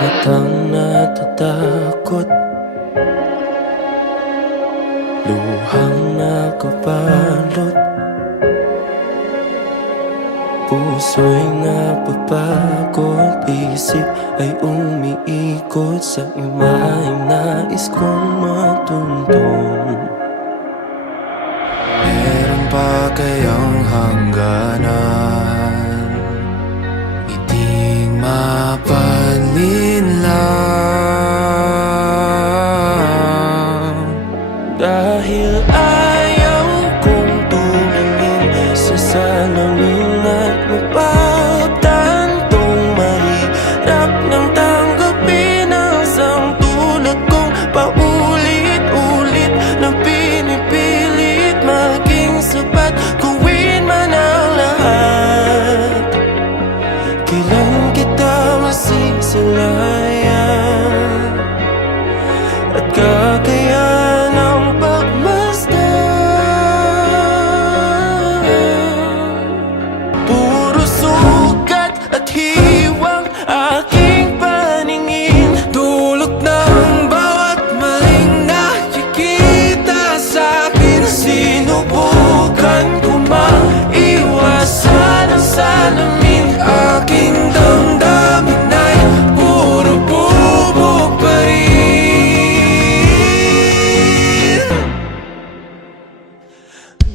Matang natatakot, luhang nakabalot, puso'y napapagod, isip ay umiikot sa imaheng nais kong matuntun. Meron pa kayang hangganan, ngiting mapanlinlang. Dahil ayaw kong tumingin sa salamin at mapagtantong mahirap nang tanggapin ang isang tulad kong paulit-ulit na pinipilit maging sapat, gawin man ang lahat. Kailan kita masisilayan at kakayanan ang pagmasdan? Puro sugat at hiwang aking paningin, Dulot ng bawat maling nakikita sa'kin. sinubukan ko maiwasan ang salamin. Aking damdamin ay puro bubog pa rin.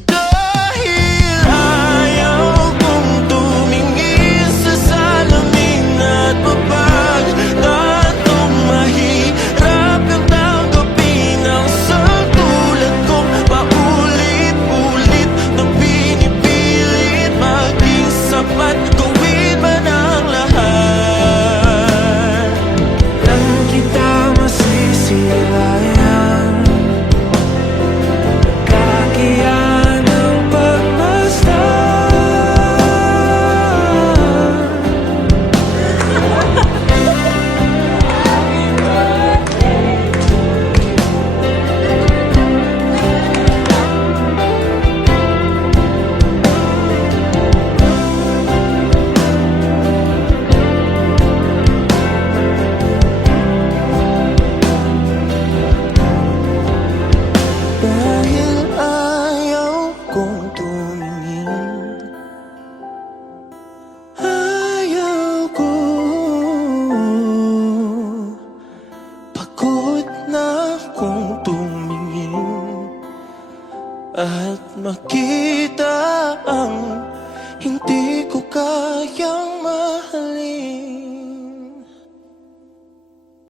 Dahil ayaw kong tumingin sa salamin at mapagtantong mahirap ang tanggapin ang isang tulad kong paulit-ulit na pinipilit maging sapat, gawin man ang lahat. Kailan kita masisilayan, kakayanan ng pagmasdan. Dahil ayaw kong tumingin, ayaw ko, pagod na akong tumingin at makita ang hindi ko kaya.